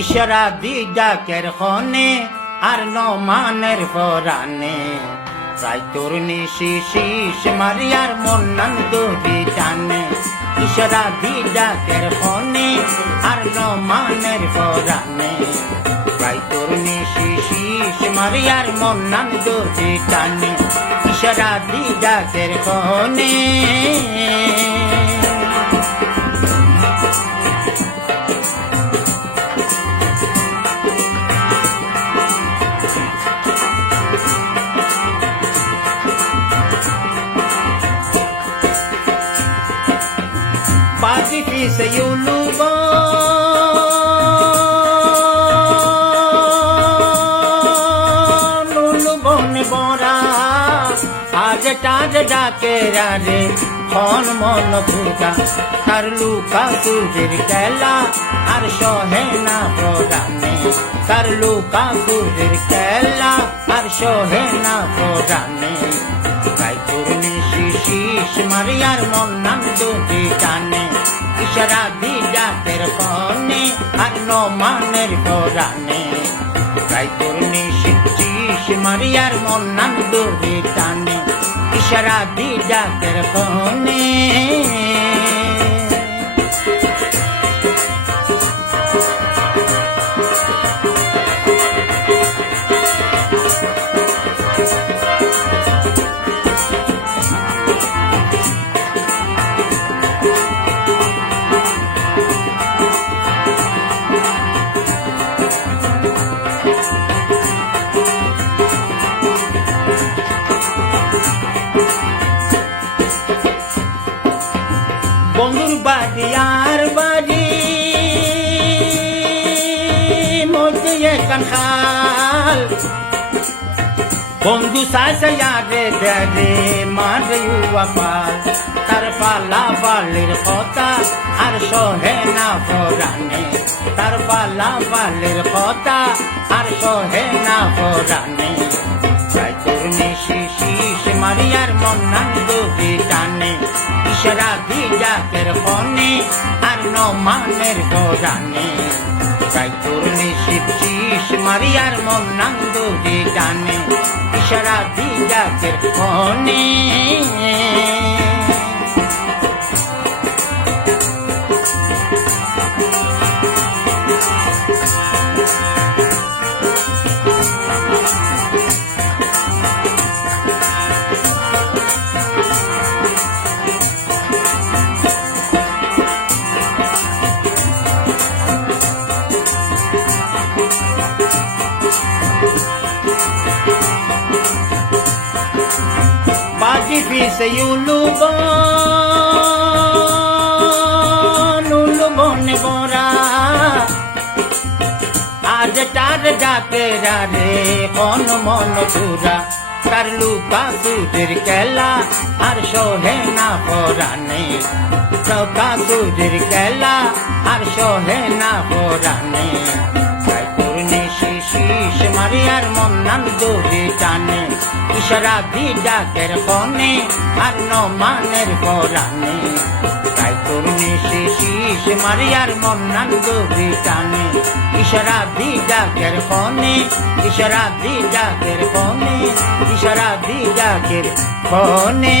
ইশারা দি ডাকের খনে আর নমানের পরানে তাই তোর নিশি শীষ মারিয়ার মন নন্দী টানে ইশারা দি ডাকের খনে আর নমানের পরানে তাই তোর নিশি শীষ মারিয়ার মন নন্দী টানে ইশারা দি ডাকের খনে Pacifista e o Lubon bora আজ টাজ ডাকে রে খন মন ফুটা তার লুকা তুজের খেলা আর সহে না প্রদানে তার লুকা তুজের খেলা আর সহে না প্রদানে তাই তোর নিশি শীষ মারিয়ার মন নন্দী টানে ইশারা দি ডাকের ফনে আর নমানের পরানে তাই তোর নিশি শীষ মারিয়ার মন নন্দী টানে ইশারা দি ডাকের ফনে বন্ধুর বাড়ি আর বাড়ি মধ্যে এখান খাল বন্ধু সাইয়া রে দে মারে পাল তার পালা বালির কথা আর সহে না পরানে তার পালা বালির কথা আর সহে না পরানে তাই তোর নিশি শীষ মারিয়ার মন নন্দী টানে ইশারা দি ডাকের ফনে আর নমানের পরানে তাই তোর নিশি শীষ মারিয়ার মন নন্দী টানে ইশারা দি ডাকের ফনে Pacifista e o Lubon bora আজ টাজ ডাকে রে মন মন পুরা তার লুকা তুজের খেলা আর সহে না পরানে লুকা তুজের খেলা আর সহে না পরানে তাই তোর নিশি শীষ মারিয়ার মন নন্দী টানে ইশারা দি ডাকের ফনে আর নমানের পরানে তাই তোর নিশি শীষ মারিয়ার মন নন্দী টানে ইশারা দি ডাকের ফনে ইশারা দি ডাকের ফনে ইশারা দি ডাকের ফনে